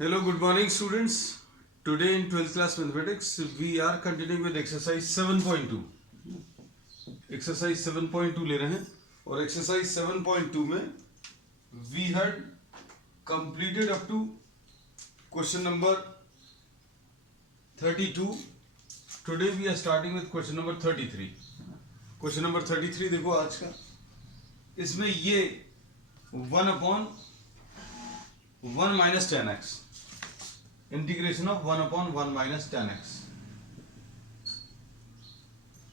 Hello, good morning, students. Today in 12th class mathematics, we are continuing with exercise 7.2. Exercise 7.2 ले रहे हैं और exercise 7.2 में we had completed up to question number 32. Today we are starting with question number 33. Question number 33 देखो आज का, इसमें ये 1/1 minus 10x, integration of 1/1 minus 10x.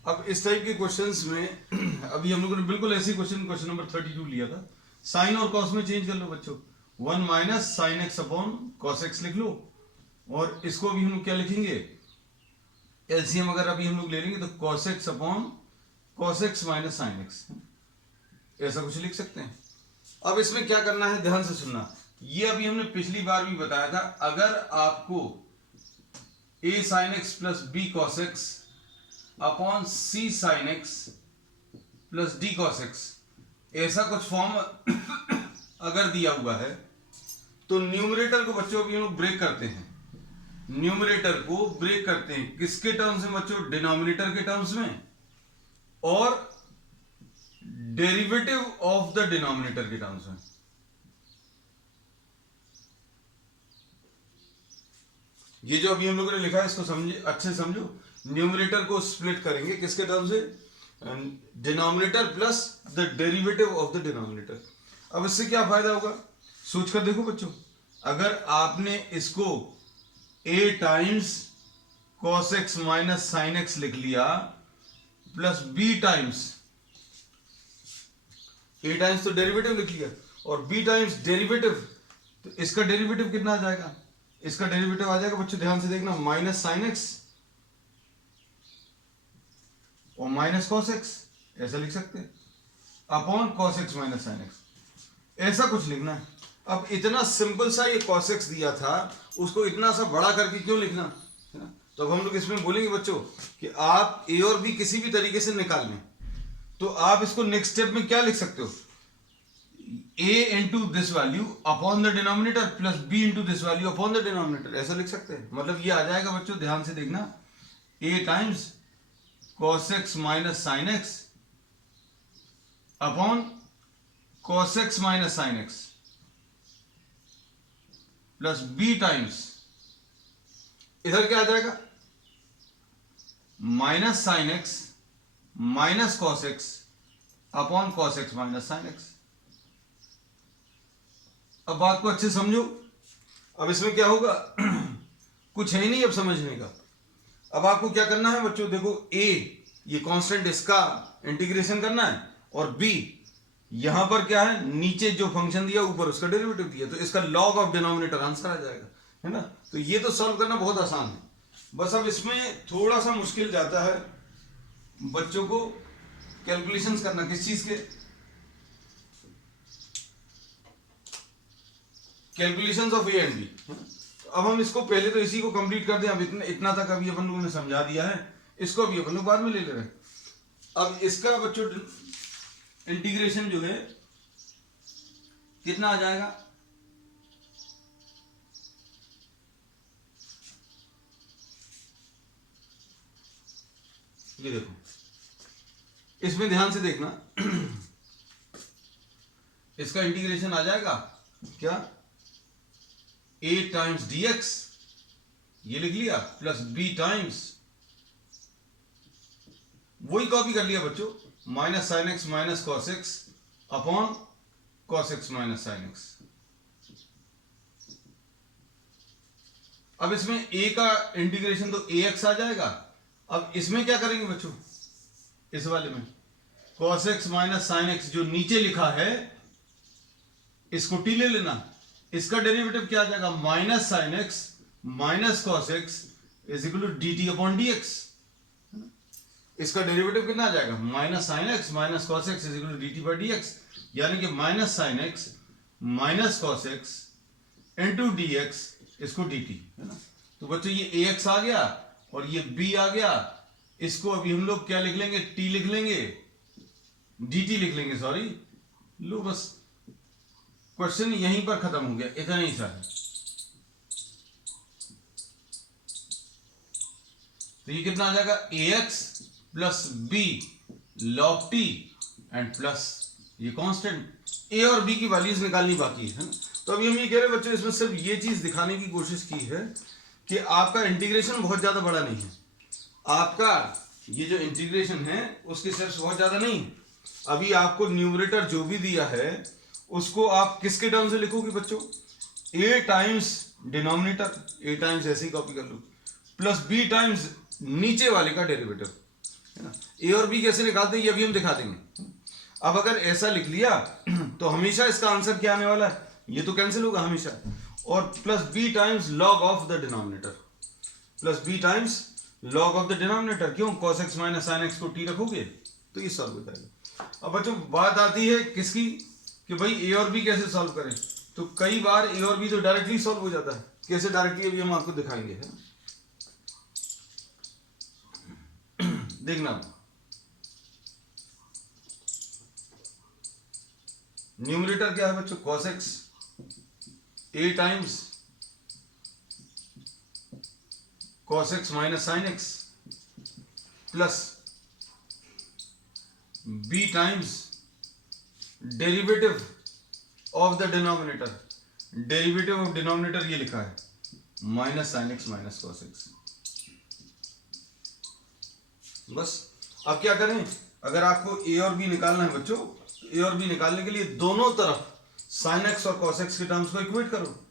अब इस टाइप के क्वेश्चंस में अभी हम लोगों ने बिल्कुल ऐसे क्वेश्चन नंबर 32 लिया था. साइन और कॉस में चेंज कर लो बच्चों. 1 minus sine x upon cos x लिख लो और इसको अभी हम लोग क्या लिखेंगे, एलसीएम अगर अभी हम लोग ले लेंगे तो cos x upon cos x minus sine x, ऐसा कुछ लिख सकते हैं. अब इसमें क्या करना है, ध्यान से सुनना. ये अभी हमने पिछली बार भी बताया था, अगर आपको a sin x plus b cos x upon c sin x plus d cos x ऐसा कुछ फॉर्म अगर दिया हुआ है तो न्यूमरेटर को बच्चों अभी हम लोग ब्रेक करते हैं. न्यूमरेटर को ब्रेक करते हैं किसके टर्म्स में बच्चों, डिनोमिनेटर के टर्म्स में और डेरिवेटिव ऑफ द डिनोमिनेटर के टर्म्स में. ये जो अभी हम लोगों ने लिखा है इसको समझिए, अच्छे समझो. न्यूमरेटर को स्प्लिट करेंगे किसके टर्म से, denominator plus the derivative of the denominator. अब इससे क्या फायदा होगा, सोच कर देखो बच्चों. अगर आपने इसको a times cos x minus sine x लिख लिया plus b times, a times तो डेरिवेटिव लिख लिया और b टाइम्स डेरिवेटिव, तो इसका डेरिवेटिव कितना आ जाएगा, इसका डेरिवेटिव आ जाएगा बच्चों, ध्यान से देखना, माइनस साइन एक्स और माइनस कॉस एक्स, ऐसा लिख सकते हैं, upon cos x minus sine x, ऐसा कुछ लिखना है. अब इतना सिंपल सा ये कॉस एक्स दिया था, उसको इतना सा बड़ा करके क्यों लिखना है ना. तो अब हम लोग इसमें बोलेंगे बच्चों कि आप ए और बी किसी भी तरीके से निकाल लें तो आप इसको नेक्स्ट स्टेप में क्या लिख सकते हो, a into this value upon the denominator plus b into this value upon the denominator, ऐसा लिख सकते हैं. मतलब ये आ जाएगा बच्चों, ध्यान से देखना, a times cos x minus sin x upon cos x minus sin x plus b times, इधर क्या आ जाएगा, minus sine x minus cos x upon cos x minus sine x. अब बात को अच्छे समझो. अब इसमें क्या होगा कुछ है ही नहीं अब समझने का. अब आपको क्या करना है बच्चों, देखो a ये कांस्टेंट, इसका इंटीग्रेशन करना है और b यहां पर क्या है, नीचे जो फंक्शन दिया ऊपर उसका डेरिवेटिव दिया, तो इसका लॉग ऑफ डिनोमिनेटर आंसर आ जाएगा, है ना. तो ये तो सॉल्व करना बहुत आसान है. बस अब इसमें थोड़ा सा मुश्किल जाता है बच्चों को कैलकुलेशंस करना, किस चीज के, calculations of A and B. अब हम इसको पहले तो इसी को कंप्लीट कर दें. अब इतना तक अभी अपन लोगों ने समझा दिया है, इसको अभी अपन लोग बाद में ले ले रहे हैं. अब इसका बच्चों इंटीग्रेशन जो है कितना आ जाएगा, ये देखो, इसमें ध्यान से देखना, इसका इंटीग्रेशन आ जाएगा क्या, a टाइम्स dx ये लिख लिया प्लस b टाइम्स, वही कॉपी कर लिया बच्चों, minus sine x minus cos x upon cos x minus sine x. अब इसमें a का इंटीग्रेशन तो ax आ जाएगा. अब इसमें क्या करेंगे बच्चों, इस वाले में cos x minus sine x जो नीचे लिखा है इसको t ले लेना, इसका डेरिवेटिव क्या आ जाएगा, minus sine x minus cos x is equal to d t upon d x. इसका डेरिवेटिव कितना आ जाएगा, minus sine x minus cos x is equal to d t by d x, यानी कि minus sine x minus cos x into d x इसको d t, है ना. तो बच्चों ये ए एक्स आ गया और ये b आ गया, इसको अभी हम लोग क्या लिख लेंगे, t लिख लेंगे, dt लिख लेंगे, सॉरी. लो बस क्वेश्चन यहीं पर खत्म हो गया, इतना ही सा है. तो ये कितना आ जाएगा ax plus b log t and plus ये कांस्टेंट a और b की वैल्यूज निकालनी बाकी है ना। तो अभी हम ये कह रहे बच्चों इसमें सिर्फ ये चीज दिखाने की कोशिश की है कि आपका इंटीग्रेशन बहुत ज्यादा बड़ा नहीं है, आपका ये जो इंटीग्रेशन है उसके स्टेप्स बहुत ज्यादा नहीं। अभी आपको न्यूमरेटर जो भी दिया है उसको आप किसके टर्म से लिखोगे बच्चों, a times denominator, a times ऐसे ही कॉपी कर लो, प्लस b टाइम्स नीचे वाले का डेरिवेटिव है ना। a और b कैसे निकालते हैं ये अभी हम दिखा देंगे। अब अगर ऐसा लिख लिया तो हमेशा इसका आंसर क्या आने वाला है, ये तो कैंसिल होगा हमेशा, और plus b times log of the denominator, plus b times log of the denominator. क्यों, cos x minus sin x को t रखोगे तो ये सॉल्व हो जाएगा। अब बच्चों बात आती है किसकी कि भाई a और b कैसे सॉल्व करें, तो कई बार a और b तो डायरेक्टली सॉल्व हो जाता है। कैसे डायरेक्टली अभी हम आपको दिखाएंगे है? देखना, न्यूमरेटर क्या है बच्चों, cos x, a times cos x minus sin x plus b times derivative of the denominator, derivative of denominator ये लिखा है minus sin x minus cos x। बस अब क्या करें, अगर आपको a और b निकालना है बच्चों, a और b निकालने के लिए दोनों तरफ sin x और cos x के टर्म्स को इक्वेट करो।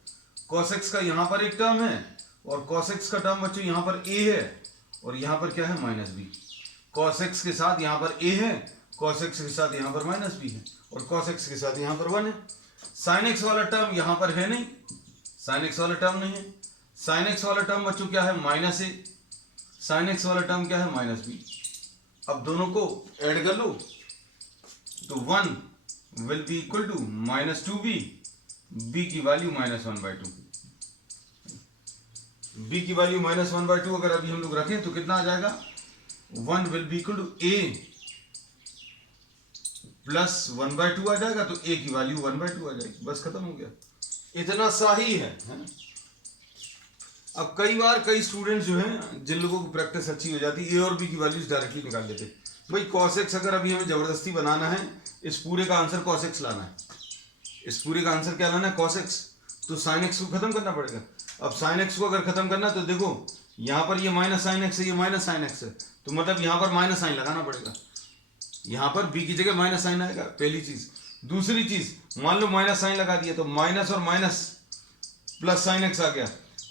cos x का यहां पर एक टर्म है और cos x का टर्म बच्चों यहां पर a है और यहां पर क्या है माइनस b। cos x के साथ यहां पर a है, cos x के साथ यहां पर माइनस b है और cos x के साथ यहां पर 1 है। sin x वाला टर्म यहां पर है नहीं, sin x वाला टर्म नहीं है। sin x वाला टर्म बच्चों क्या है माइनस a, sin x वाला टर्म क्या है माइनस b। अब दोनों को ऐड कर लो तो 1 will be equal to minus 2b, b की वैल्यू माइनस 1/2, b की वैल्यू माइनस 1/2 अगर अभी हम लोग रखें तो कितना आ जाएगा, 1 will be equal to a plus 1/2 आ जाएगा, तो a की वैल्यू 1/2 आ जाएगी। बस खत्म हो गया, इतना सा ही है। अब कई बार कई स्टूडेंट्स जो हैं जिन लोगों की प्रैक्टिस अच्छी हो जाती है a और b की वैल्यूज डायरेक्टली निकाल लेते हैं। भाई cos x अगर अभी हमें जबरदस्ती बनाना है, इस पूरे का आंसर cos x लाना है, इस पूरे का आंसर क्या लाना है cos x, तो sin x को खत्म करना पड़ेगा। अब sin x को अगर खत्म करना तो देखो यहाँ पर ये माइनस sin x है, ये माइनस sin x है, तो मतलब यहाँ पर माइनस साइन लगाना पड़ेगा, यहाँ पर b की जगह माइनस साइन आएगा, पहली चीज। दूसरी चीज, मान लो माइनस साइन लगा दिया तो माइनस और माइनस प्लस sin x आ गया,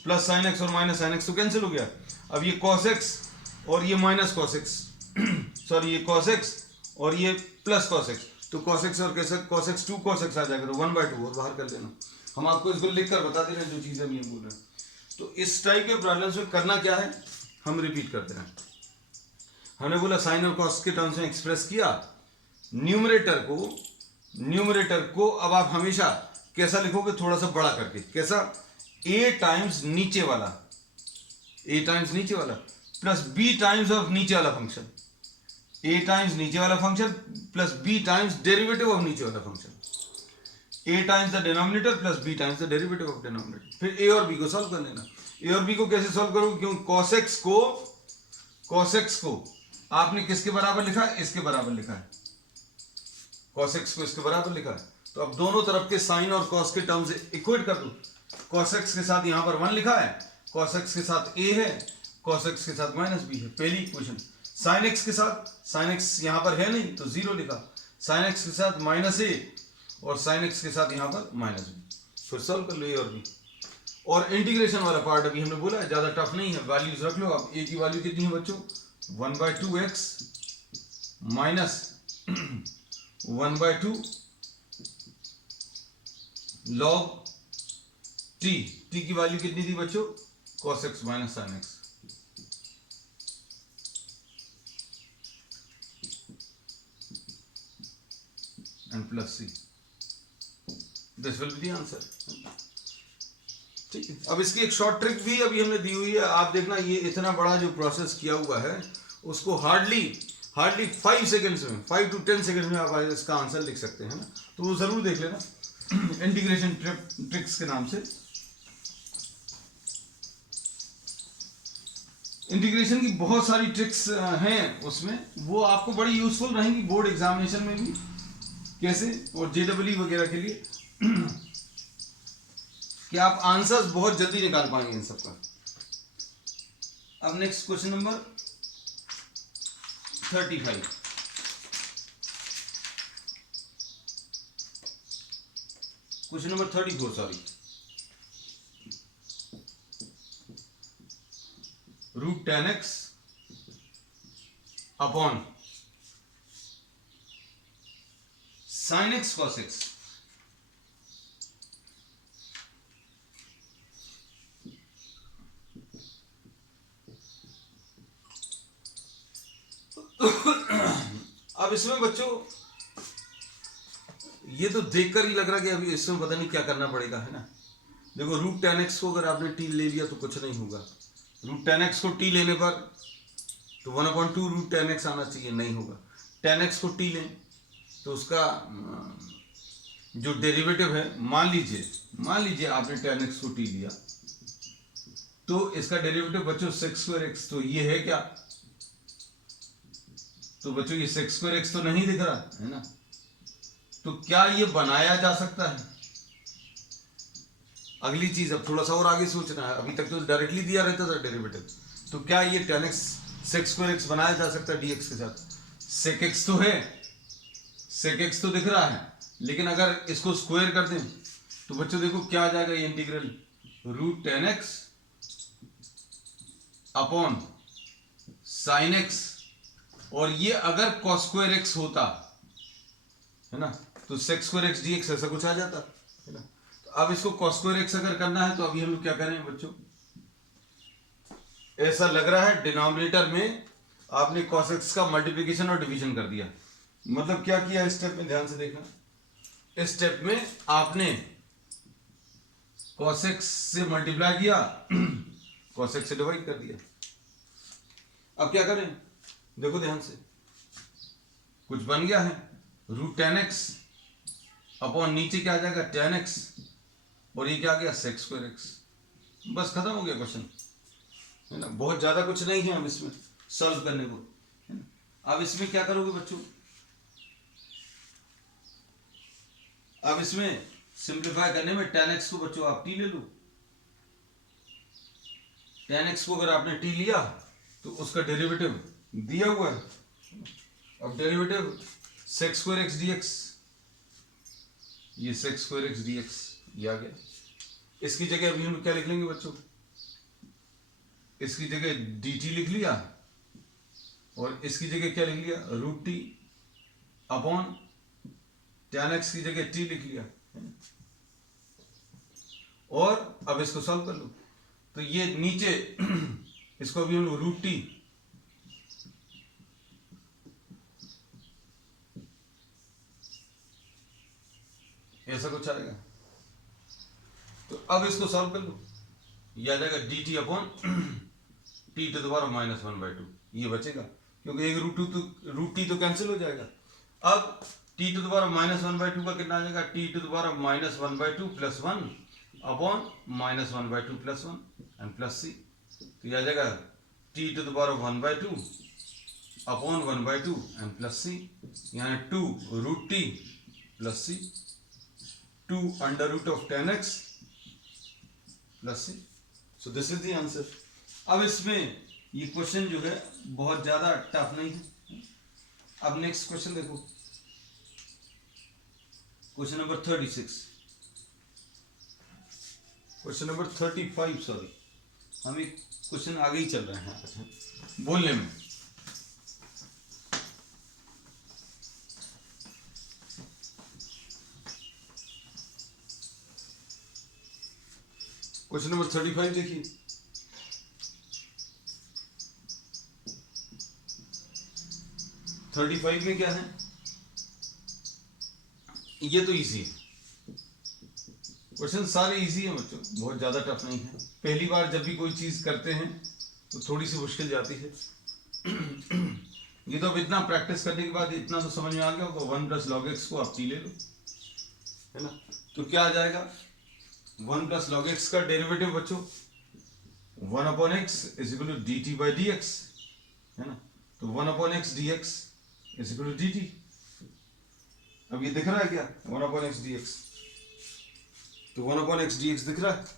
प्लस sin x और माइनस sin x तो कैंसिल हो गया। अब ये cos x और ये माइनस cos x सॉरी ये cos x और ये प्लस cos x, तो cos x और cos x 2 cos x आ जाएगा, तो 1/2 और बाहर कर देना। हम आपको इसको लिख कर बता दे रहे हैं जो चीजें हम ये बोल रहे हैं। तो इस टाइप के प्रॉब्लम्स में करना क्या है, हम रिपीट करते हैं। हमने बोला साइन और कॉस के टर्म्स में एक्सप्रेस किया, न्यूमरेटर को अब आप हमेशा कैसा लिखोगे, थोड़ा सा बड़ा करके। कैसा, a टाइम्स नीचे वाला, a टाइम्स नीचे वाला प्लस b टाइम्स ऑफ नीचे वाला फंक्शन, a टाइम्स नीचे वाला function plus b times derivative of नीचे वाला function, a times the denominator plus b times the derivative of denominator. फिर a और b को सॉल्व कर लेना। a और b को कैसे सॉल्व करोगे, क्योंकि cos x को आपने किसके बराबर लिखा है, इसके बराबर लिखा है, cos x को इसके बराबर लिखा है, तो अब दोनों तरफ के साइन और cos के टर्म्स इक्वेट कर दो। cos x के साथ यहां पर 1 लिखा है, cos x के साथ a है, cos x के साथ माइनस b है, पहली इक्वेशन। sin x के साथ, sin x यहां पर है नहीं तो 0 लिखा, sin x के साथ माइनस a और sin x के साथ यहां पर माइनस b। फिर सॉल्व कर लो a और b। और इंटीग्रेशन वाला पार्ट अभी हमने बोला है, ज्यादा टफ नहीं है, वैल्यूज रख लो। अब a की वैल्यू कितनी है बच्चों, 1/2x minus 1/2 log t, t की वैल्यू कितनी थी बच्चों, cos x minus sin x, and plus c, this will be the answer. ठीक है, अब इसकी एक शॉर्ट ट्रिक भी अभी हमने दी हुई है, आप देखना। ये इतना बड़ा जो प्रोसेस किया हुआ है उसको हार्डली 5 सेकंड्स में, 5 to 10 सेकंड्स में आप इसका आंसर लिख सकते हैं ना, तो वो जरूर देख लेना इंटीग्रेशन ट्रिक्स के नाम से। इंटीग्रेशन की बहुत सारी ट्रिक्स हैं उसमें, वो आपको बड़ी यूजफुल रहेंगी बोर्ड एग्जामिनेशन में भी, कैसे, और जेडब्ल्यू वगैरह के लिए कि आप आंसर्स बहुत जल्दी निकाल पाएंगे इन सबका। अब next question number 35, question number 34 sorry, root 10x upon sin x cos x। अब इसमें बच्चों ये तो देखकर ही लग रहा कि अभी इसमें पता नहीं क्या करना पड़ेगा, है ना। देखो रूट 10x को अगर आपने टी ले लिया तो कुछ नहीं होगा, रूट 10x को टी लेने पर तो 1/2 रूट 10x आना चाहिए, नहीं होगा। 10x को टी लें तो उसका जो डेरिवेटिव है, मान लीजिए आपने 10x को टी लिया तो इसका डेरिवेटिव बच्चों sec²x, तो ये है क्या, तो बच्चों ये sec²x तो नहीं दिख रहा है ना, तो क्या ये बनाया जा सकता है। अगली चीज अब थोड़ा सा और आगे सोचना है, अभी तक तो डायरेक्टली दिया रहता था डेरिवेटिव, तो क्या ये 10x sec² x बनाया जा सकता है dx के साथ। sec x तो है, sec x तो दिख रहा है, लेकिन अगर इसको स्क्वायर कर दें तो बच्चों देखो क्या आ जाएगा, ये integral root 10x upon sin x, और ये अगर cos² x होता है ना तो sec² x dx ऐसा कुछ आ जाता है ना। तो अब इसको cos² x अगर करना है तो अभी हम लोग क्या करें बच्चों, ऐसा लग रहा है डिनोमिनेटर में आपने cos x का मल्टीप्लिकेशन और डिवीजन कर दिया। मतलब क्या किया इस स्टेप में, ध्यान से देखना, इस स्टेप में आपने cos x से मल्टीप्लाई किया, cos x से डिवाइड कर दिया। अब क्या करें, देखो ध्यान से, कुछ बन गया है रूट 10x अपॉन नीचे क्या आ जाएगा 10x, और ये क्या आ गया sec² x। बस खत्म हो गया क्वेश्चन, है ना। बहुत ज्यादा कुछ नहीं है अब इसमें सॉल्व करने को, है ना। अब इसमें क्या करोगे बच्चों, अब इसमें सिंप्लीफाई करने में 10x को बच्चों आप t ले लो, 10x को अगर आपने t लिया तो उसका डेरिवेटिव दिया हुआ है, अब डेरिवेटिव sec² x dx, ये sec² x dx ये आ गया। इसकी जगह अभी हम क्या लिख लेंगे बच्चों, इसकी जगह dt लिख लिया, और इसकी जगह क्या लिख लिया रूट टी अपॉन 10x की जगह t लिख लिया, और अब इसको सॉल्व कर लो। तो ये नीचे इसको अभी हम लोग रूट टी ऐसा कुछ आएगा, तो अब इसको सॉल्व कर लो, यह आ जाएगा dt upon t to the power -1/2, ये बचेगा क्योंकि एक रूट टी तो कैंसिल हो जाएगा। अब t टू द पावर -1/2 का कितना आ जाएगा, t to the power -1/2 + 1 upon -1/2 + 1 and plus c, तो यह आ जाएगा t to the power 1/2 upon 1/2 and plus c, यानी 2 root t plus c, 2 under root of 10x plus c। So this is the answer. अब इसमें ये question जो है बहुत ज्यादा टफ नहीं है। अब नेक्स्ट क्वेश्चन देखो, question number 36, question number 35 sorry, हम एक क्वेश्चन आगे ही चल रहे हैं बोलने में। क्वेश्चन नंबर 35 देखिए, थर्टी फाइव में क्या है, ये तो इजी है, क्वेश्चन सारे इजी है बच्चों, बहुत ज्यादा टफ नहीं है। पहली बार जब भी कोई चीज करते हैं तो थोड़ी सी मुश्किल जाती है। ये तो अब इतना प्रैक्टिस करने के बाद इतना तो समझ में आ गया होगा, 1 + log x को आप t ले लो, है ना। तो क्या आ जाएगा, 1 + log x का डेरिवेटिव बच्चों one upon x is equal to d t by d x, है ना। तो one upon x d x is equal to d t. अब ये दिख रहा है क्या, one upon x d x, तो one upon x d x दिख रहा है।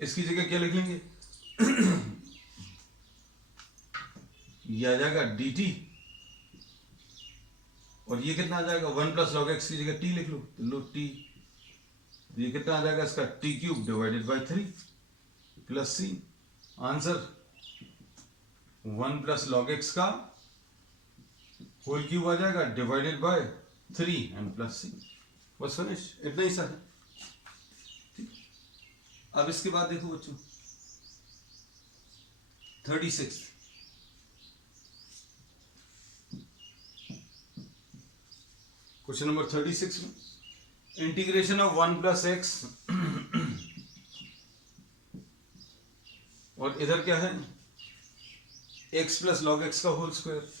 इसकी जगह क्या लिख लेंगे, ये आ जाएगा डी टी, और ये कितना आ जाएगा, वन प्लस लॉग एक्स की जगह टी लिख लो, तो लो टी, ये कितना आ जाएगा इसका, t cube divided by 3 plus c. Answer one plus log x का होल क्यूब आ जाएगा divided by 3 and plus c. बस फिनिश, इतना ही सा है। ठीक, अब इसके बाद देखो बच्चों 36, क्वेश्चन नंबर 36 में इंटीग्रेशन ऑफ 1 प्लस एक्स, और इधर क्या है, x प्लस लॉग एक्स का whole square,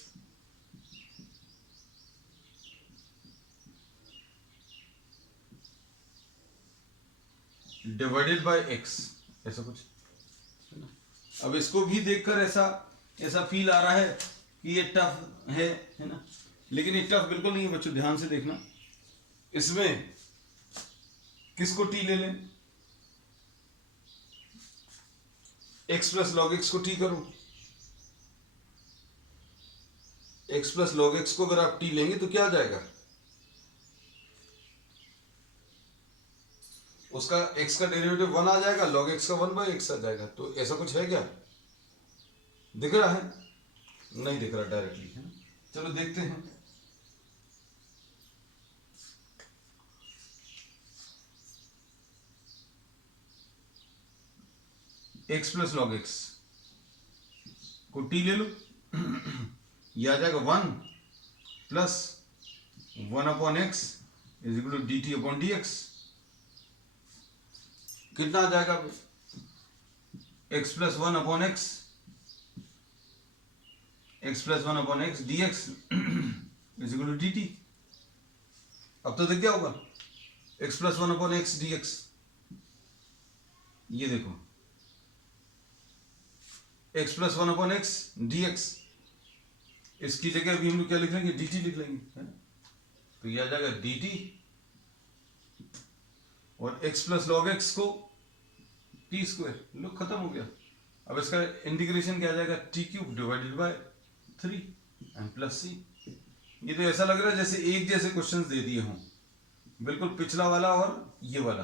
divided by x, ऐसा कुछ है ना। अब इसको भी देखकर ऐसा फील आ रहा है कि ये टफ है ना, लेकिन ये टफ बिल्कुल नहीं है बच्चों, ध्यान से देखना। इसमें किसको t ले लें, x प्लस लॉग एक्स को t करो, x प्लस लॉग एक्स को अगर आप t लेंगे तो क्या आ जाएगा, उसका x का डेरिवेटिव 1 आ जाएगा, log x का 1 बाई एक्स आ जाएगा। तो ऐसा कुछ है क्या, दिख रहा है, नहीं दिख रहा डायरेक्टली, है ना। चलो देखते हैं। x प्लस लॉग एक्स को t ले लो, यह आ जाएगा 1 plus 1 upon x is equal to d t upon d x. कितना आ जाएगा, x plus 1 upon x, x plus 1 upon x d x is equal to d t. अब तो दिख गया होगा, x plus 1 upon x d x, ये देखो x plus 1 upon x d x, इसकी जगह अभी हम लोग क्या लिख लेंगे, डी टी लिख लेंगे, है ना। तो ये आ जाएगा डी टी, और x प्लस लॉग एक्स को टी स्क्वायर, लो खत्म हो गया। अब इसका इंटीग्रेशन क्या आ जाएगा, t cube divided by 3 and plus c. ये तो ऐसा लग रहा है जैसे एक जैसे क्वेश्चंस दे दिए हों, बिल्कुल पिछला वाला और ये वाला,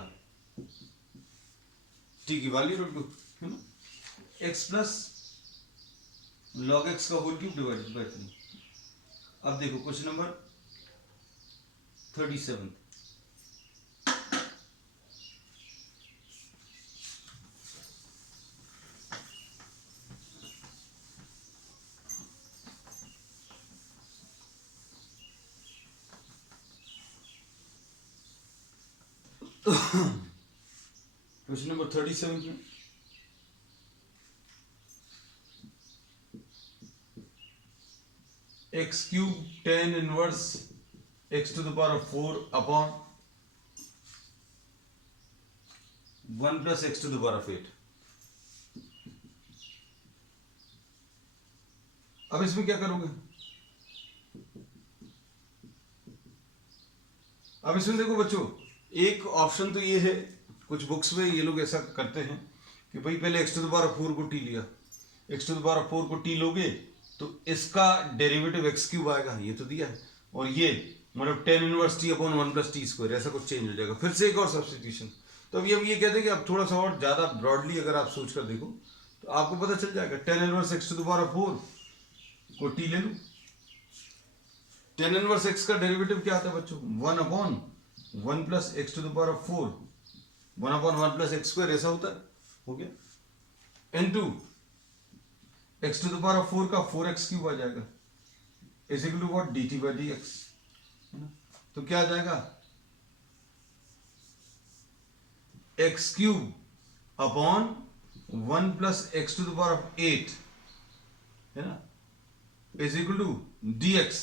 टी की वैल्यू रख दो, है ना, x प्लस लॉग एक्स का होल क्यूब डिवाइडेड बाय 3। अब देखो क्वेश्चन नंबर 37, क्वेश्चन नंबर 37 में x cube tan inverse x to the power of 4 upon 1 plus x to the power of 8। अब इसमें क्या करोगे, अब इसमें देखो बच्चों, एक ऑप्शन तो ये है, कुछ बुक्स में ये लोग ऐसा करते हैं कि भाई पहले x to the power of 4 को t लिया, x to the power of 4 को t लोगे तो इसका डेरिवेटिव x क्यूब आएगा, ये तो दिया है, और ये मतलब 10 inverse t upon 1 plus t square, ऐसा कुछ चेंज हो जाएगा। फिर से एक और सब्स्टिट्यूशन। तो अभी हम ये कहते हैं कि अब थोड़ा सा और ज़्यादा ब्रॉडली अगर आप सोच कर देखो तो आपको पता चल जाएगा, 10 inverse x to the power of 4 को t ले लो, 10 इनवर्स x का डेरिवेटिव क्या आता है बच्चों, 1 upon 1 plus x to the power of 4, 1 upon 1 plus x square, ऐसा होता है, हो गया, into x to the power of 4 का 4x क्यूब आ जाएगा, is equal to what, d t by d x. तो क्या आ जाएगा, x cube upon 1 plus x to the power of 8, है ना, is equal to d x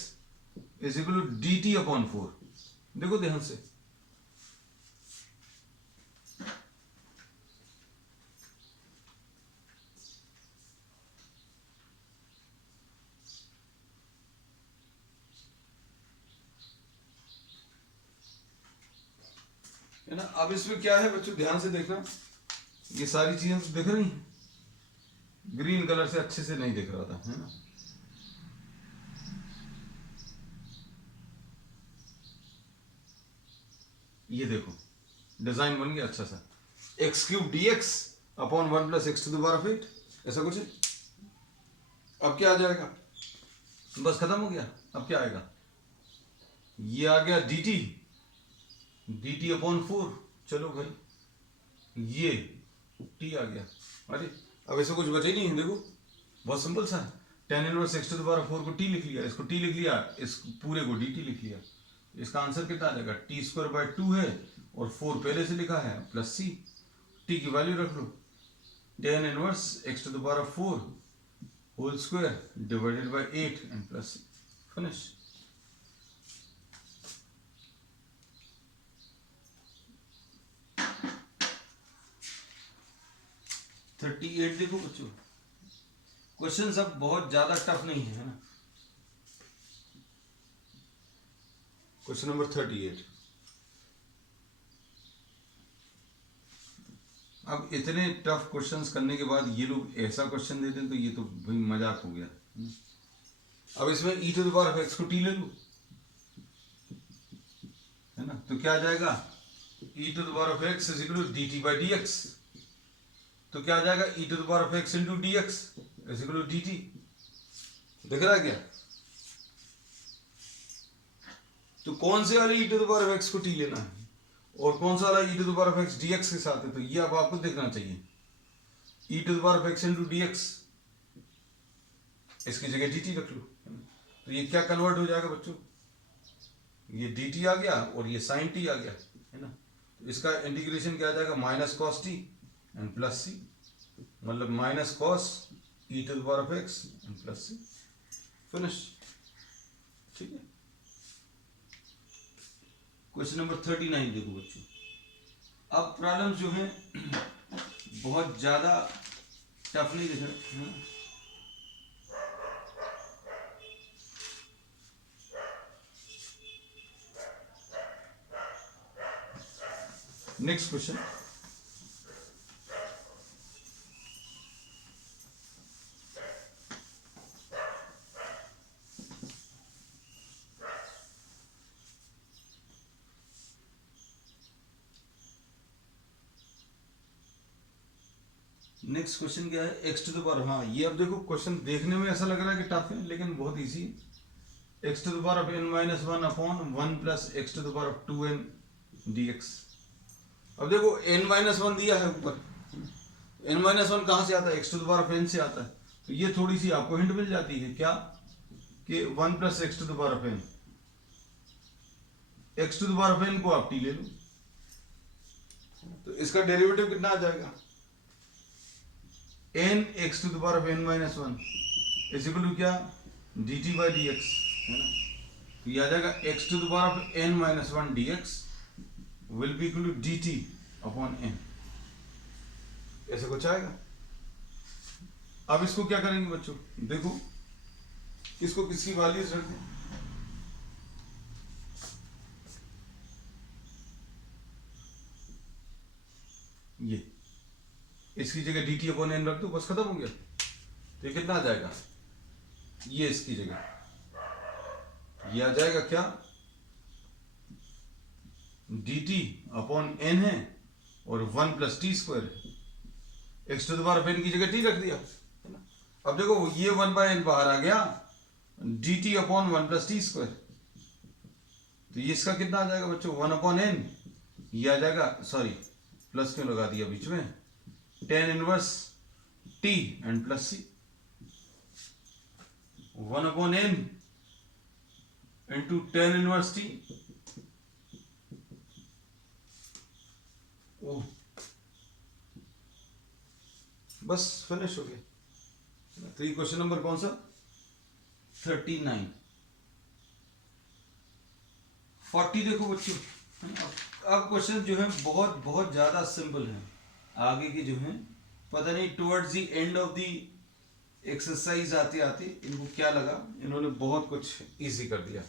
is equal to d t upon 4। देखो ध्यान से, है ना। अब इसमें क्या है बच्चों, ध्यान से देखना, ये सारी चीजें तो दिख रही हैं, ग्रीन कलर से अच्छे से नहीं दिख रहा था, है ना। ये देखो डिजाइन बन गया अच्छा सा, x cube d x upon 1 plus x to the power of 8, ऐसा कुछ है। अब क्या आ जाएगा, बस खत्म हो गया। अब क्या आएगा, ये आ गया डी टी अपॉन 4, चलो भाई ये टी आ गया। अरे अब ऐसा कुछ बचा ही नहीं है, देखो बहुत सिंपल सा है, tan inverse x to the power 4 को टी लिख लिया, इसको टी लिख लिया, इस पूरे को डी टी लिख लिया। इसका आंसर कितना आ जाएगा, टी स्क्वायर बाय 2 है और 4 पहले से लिखा है प्लस सी, टी की वैल्यू रख लो, tan inverse x to the power 4 whole square divided by 8 and plus c, finish. Thirty 38 देखो बच्चों, क्वेश्चन सब बहुत ज्यादा टफ नहीं है ना। क्वेश्चन नंबर 38, अब इतने टफ क्वेश्चंस करने के बाद ये लोग ऐसा क्वेश्चन देते हैं तो ये तो भाई मजाक हो गया। अब इसमें e to the power of x को t ले लो, है ना, तो क्या आ जाएगा, e to the power of x is equal to dt by dx, तो क्या आ जाएगा e to the power of x into dx is equal to dt, दिख रहा है क्या। तो कौन से वाले e to the power of x को t लेना है और कौन सा वाला e to the power of x dx के साथ है, तो ये अब आपको देखना चाहिए, e to the power of x into dx, इसकी जगह dt रख लो, तो ये क्या कन्वर्ट हो जाएगा बच्चों, ये dt आ गया और ये sin t आ गया, है ना। तो इसका इंटीग्रेशन क्या आ जाएगा, minus cos t and plus c, मतलब minus cos e to the power of x and plus c, finish. ठीक है, क्वेश्चन नंबर 39 देखो बच्चों, अब प्रॉब्लम जो है बहुत ज्यादा टफ नहीं दिख रहा। नेक्स्ट क्वेश्चन, नेक्स्ट क्वेश्चन क्या है, एक्स टू द पावर, हाँ ये अब देखो क्वेश्चन देखने में ऐसा लग रहा है कि टफ है लेकिन बहुत इजी है। X to the power of n minus 1 upon 1 plus x to the power of 2n dx। अब देखो n माइनस 1 दिया है ऊपर, n माइनस 1 कहाँ से आता है, x to the power of n से आता है, तो ये थोड़ी सी आपको हिंट मिल जाती है क्या, कि 1 plus x to the power of n, x to the power of n को आप t ले लो, तो इसका डेरिवेटिव कितना आ जाएगा, n x to the power of n minus 1 is equal to क्या, dt बाई dx, है ना। तो ये आ जाएगा x to the power of n minus 1 dx will be equal to dt upon n, ऐसे कुछ आएगा। अब इसको क्या करेंगे बच्चों, देखो इसको किसकी वैल्यूज रख दें, ये इसकी जगह dt अपॉन n रख दो, बस खत्म हो गया। तो ये कितना आ जाएगा, ये इसकी जगह ये आ जाएगा क्या, dt अपॉन n है और 1 plus t square, x to the power of n की जगह t रख दिया, है ना। अब देखो ये 1 बाय n बाहर आ गया, dt upon 1 plus t square, तो ये इसका कितना आ जाएगा बच्चों, 1 अपॉन n, ये आ जाएगा, सॉरी प्लस क्यों लगा दिया बीच में, tan inverse t and plus c, 1 अपॉन n into tan inverse t, oh बस फिनिश हो गया। तो ये क्वेश्चन नंबर कौन सा, 39। 40 देखो बच्चों, अब क्वेश्चन जो है बहुत बहुत ज्यादा सिंपल है, आगे की जो है पता नहीं towards the end of the exercise आते आते इनको क्या लगा, इन्होंने बहुत कुछ इजी कर दिया।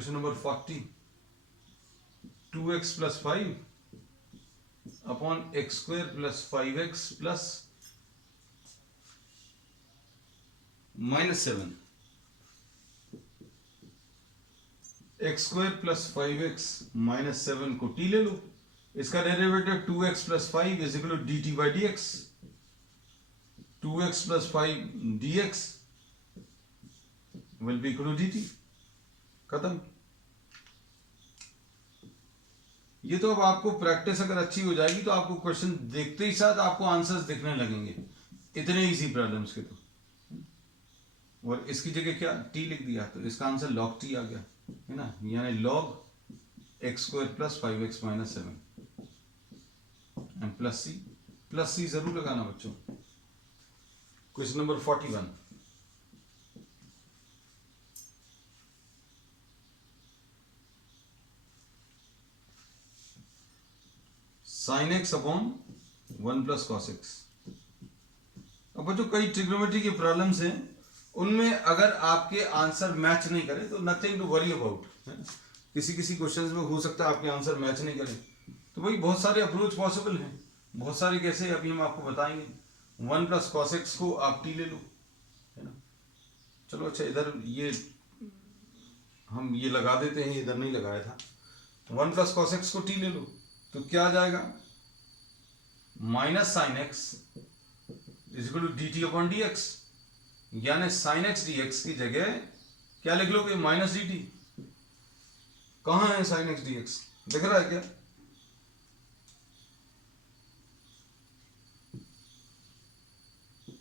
Question number 40, 2x plus 5 upon x square plus 5x plus -7, x square plus 5x -7 को t ले लो, इसका derivative 2x plus 5 is equal to dt by d x, 2x plus 5 dx will be equal to dt। खत्म। ये तो अब आपको practice अगर अच्छी हो जाएगी तो आपको क्वेश्चन देखते ही साथ आपको आंसर्स दिखने लगेंगे, इतने इजी प्रॉब्लम्स के तो। और इसकी जगह क्या t लिख दिया तो इसका आंसर log t आ गया, है ना, यानी log x square plus 5x minus 7 and plus c जरूर लगाना बच्चों। Question number 41, sine x upon 1 plus cos x. अब बच्चों कई ट्रिग्नोमेट्री के प्रॉब्लम्स हैं, उनमें अगर आपके आंसर मैच नहीं करे तो नथिंग टू वरी अबाउट। किसी किसी क्वेश्चंस में हो सकता है आपके आंसर मैच नहीं करे, तो भाई बहुत सारे अप्रोच पॉसिबल हैं, बहुत सारे कैसे अभी हम आपको बताएंगे। 1 प्लस कॉस एक्स को आप टी ले लो, है ना। चलो अच्छा, इधर ये हम ये लगा देते हैं, इधर नहीं लगाया था। 1 प्लस कॉस एक्स को टी ले लो तो क्या आ जाएगा, minus sine x is equal to d t upon d x, यानी साइन एक्स डी एक्स की जगह क्या लिख लोगे, माइनस डी टी। कहां है साइन एक्स डी एक्स, दिख रहा है क्या?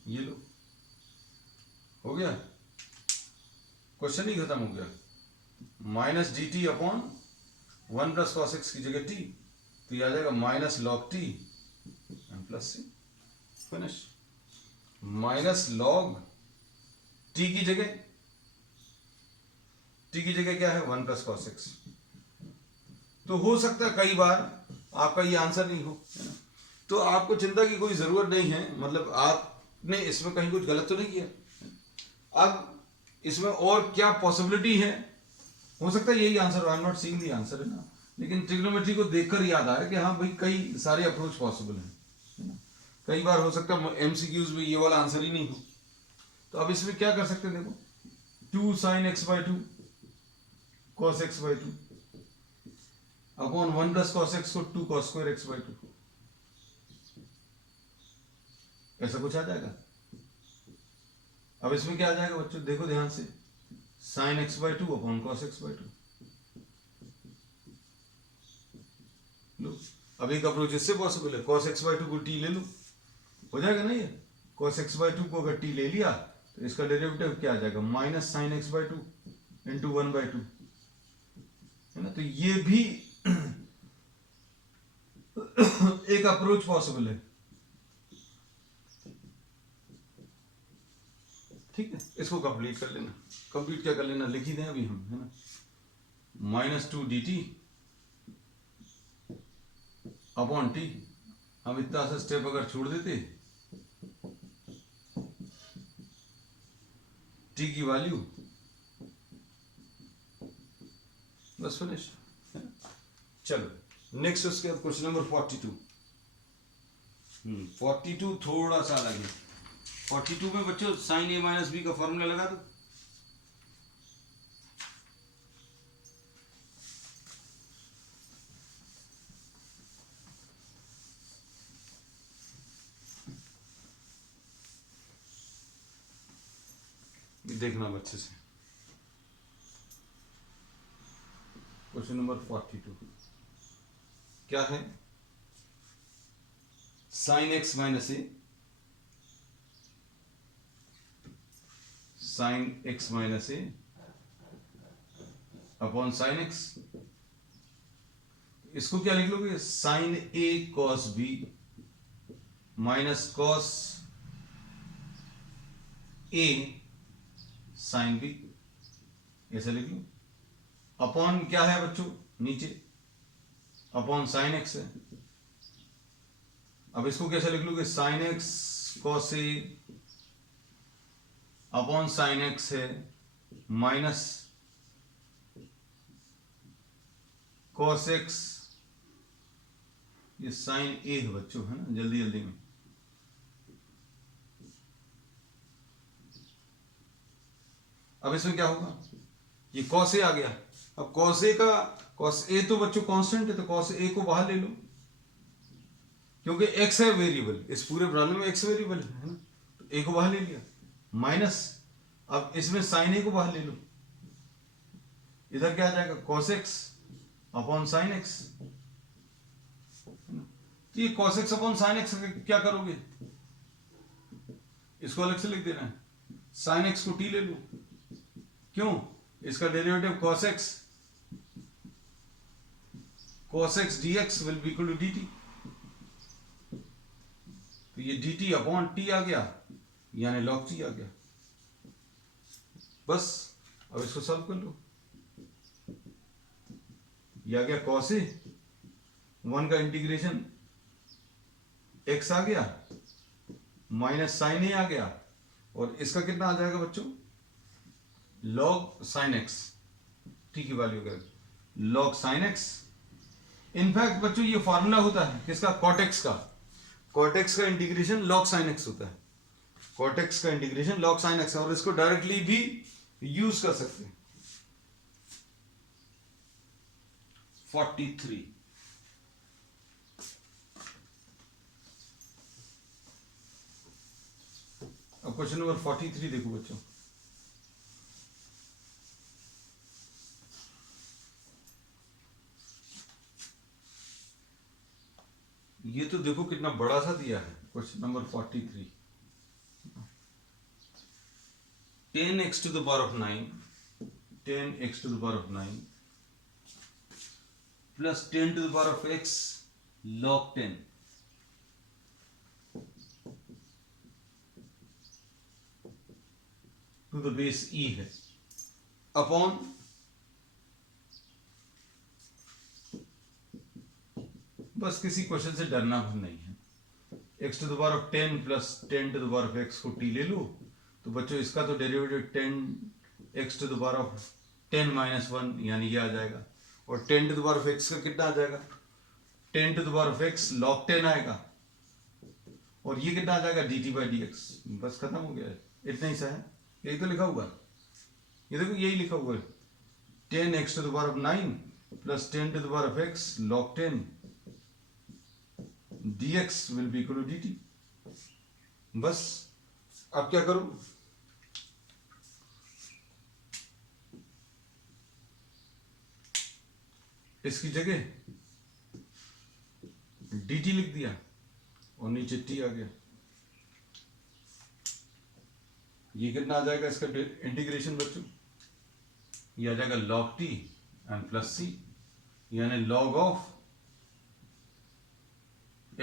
ये लो, हो गया, क्वेश्चन ही खत्म हो गया। Minus d t upon 1 plus cos x की जगह टी, तो ये आ जाएगा minus log t and plus c, finish. Minus log t की जगह क्या है, 1 प्लस कॉस एक्स। तो हो सकता है कई बार आपका ये आंसर नहीं हो, है ना, तो आपको चिंता की कोई जरूरत नहीं है, मतलब आपने इसमें कहीं कुछ गलत तो नहीं किया। अब इसमें और क्या पॉसिबिलिटी है, हो सकता है यही answer, I am not seeing the answer, है ना, लेकिन ट्रिग्नोमेट्री को देखकर याद आया कि हाँ भाई कई सारे अप्रोच पॉसिबल हैं, है ना। कई बार हो सकता है एमसीक्यूज में ये वाला आंसर ही नहीं हो, तो अब इसमें क्या कर सकते हैं, देखो 2 sine x by 2 cos x by 2 upon 1 plus cos x को 2 कॉस स्क्वायर एक्स बाई 2, ऐसा कुछ आ जाएगा। अब इसमें क्या आ जाएगा बच्चों, देखो ध्यान से, sine x by 2 upon cos x by 2। लो, अब एक अप्रोच इससे पॉसिबल है, cos x बाई 2 को t ले लो, हो जाएगा ना ये। cos x बाई 2 को अगर t ले लिया तो इसका डेरिवेटिव क्या आ जाएगा, minus sine x by 2 into 1 by 2, है ना। तो ये भी एक अप्रोच पॉसिबल है, ठीक है। इसको कंप्लीट कर लेना, कंप्लीट क्या कर लेना, लिख ही दें अभी हम, है ना, -2 dt अपॉन टी। हम इतना सा स्टेप अगर छोड़ देते, टी की वैल्यू, बस फिनिश। चलो नेक्स्ट उसके बाद क्वेश्चन नंबर 42। 42 थोड़ा सा अलग है। 42 में बच्चों साइन ए माइनस बी का फॉर्मूला लगा दो। देखना बच्चे से, क्वेश्चन नंबर 42 क्या है, साइन एक्स माइनस ए, साइन एक्स माइनस ए अपॉन साइन एक्स। इसको क्या लिख लोगे, sign A cos B minus cos A sine B, ऐसा लिख लो। अपॉन क्या है बच्चों, नीचे अपॉन साइन एक्स है। अब इसको कैसे लिख लोगे, sine x cos A upon sine x है माइनस cos x, ये sin a है बच्चों, है ना, जल्दी जल्दी में। अब इसमें क्या होगा, ये cos a आ गया। अब cos a तो बच्चों कांस्टेंट है, तो cos a को बाहर ले लो, क्योंकि x है वेरिएबल, इस पूरे प्रॉब्लम में x वेरिएबल है ना, तो a को बाहर ले लिया, माइनस, अब इसमें sin a को बाहर ले लो, इधर क्या आ जाएगा, cos x upon sin x, तो ये cos x upon sin x क्या करोगे, इसको अलग से लिख देना है, sin x को t ले लो, क्यों, इसका derivative cos x dx will be equal to dt, तो ये dt अपॉन t आ गया, यानी log t आ गया। बस अब इसको सॉल्व कर लो, ये आ गया cos a, 1 का इंटीग्रेशन x आ गया, माइनस sin a आ गया, और इसका कितना आ जाएगा बच्चों, log sin x, t की वैल्यू करें log sin x। इनफैक्ट बच्चों ये फॉर्मूला होता है किसका, cot x का, cot x का इंटीग्रेशन log sin x होता है, cot x का इंटीग्रेशन log sin x है, और इसको डायरेक्टली भी यूज कर सकते हैं। 43, अब क्वेश्चन नंबर 43 देखो बच्चों, ये तो देखो कितना बड़ा सा दिया है, question number 43, 10x to the power of 9, 10x to the power of 9 plus 10 to the power of x log 10 to the base e है, अपॉन बस किसी क्वेश्चन से डरना भी नहीं है, x to the power of 10 plus 10 to the power of x को t ले लो, तो बच्चों इसका तो derivative 10x to the power of 10 minus 1 यानी ये आ जाएगा, और 10 to the power of x का कितना आ जाएगा, 10 to the power of x log 10 आएगा, और ये कितना आ जाएगा dt बाई dx, बस खत्म हो गया है, इतना ही सा है, यही तो लिखा हुआ, ये देखो यही लिखा हुआ है, 10x to the power of 9 plus 10 to the power of x log 10 dx will be equal to dt। बस अब क्या करूं, इसकी जगह dt लिख दिया और नीचे t आ गया, ये कितना आ जाएगा इसका इंटीग्रेशन बच्चों, ये आ जाएगा log t and plus c, यानी log of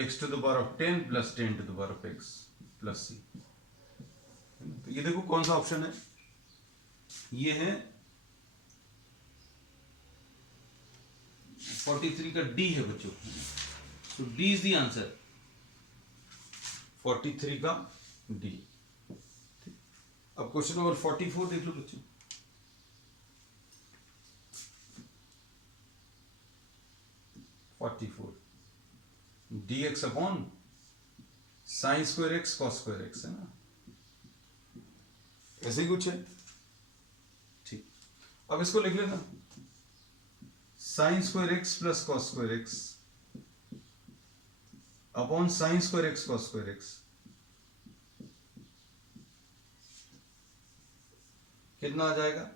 x to the power of 10 plus 10 to the power of x plus c। तो ये देखो कौन सा ऑप्शन है, ये है 43 का D है बच्चों, तो D इज द आंसर, 43 का D। अब क्वेश्चन नंबर 44 देख लो बच्चों, dx upon sine square x cos square x है ना, ऐसे ही कुछ है, ठीक। अब इसको लिख लेना, sine square x plus cos square x upon sine square x cos square x, कितना आ जाएगा,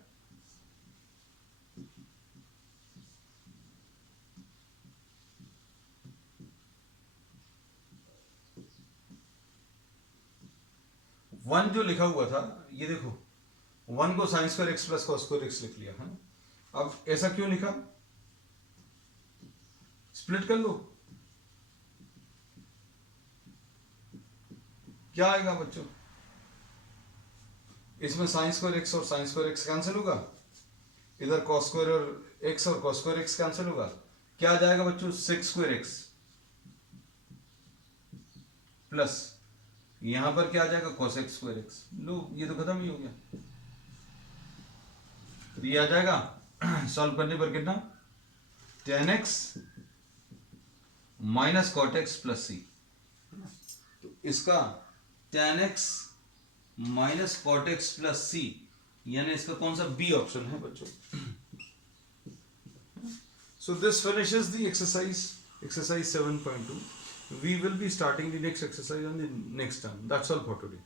वन जो लिखा हुआ था, ये देखो वन को sine square x plus cos square x लिख लिया है ना। अब ऐसा क्यों लिखा, स्प्लिट कर लो, क्या आएगा बच्चों, इसमें साइन स्क्वायर एक्स और साइन स्क्वायर एक्स कैंसिल होगा, इधर कॉस स्क्वायर और एक्स और कॉस स्क्वायर एक्स कैंसिल होगा, क्या आ जाएगा बच्चों, सेक्स स्क्वायर एक्स प्लस यहां पर क्या आ जाएगा, कॉस एक्स स्क्वायर एक्स। लो ये तो खत्म ही हो गया, तो ये आ जाएगा सॉल्व करने पर कितना tan x minus cot x plus c। तो इसका tan x minus cot x plus c, यानी इसका कौन सा बी ऑप्शन है बच्चों। So this finishes the exercise 7.2. We will be starting the next exercise on the next term. That's all for today.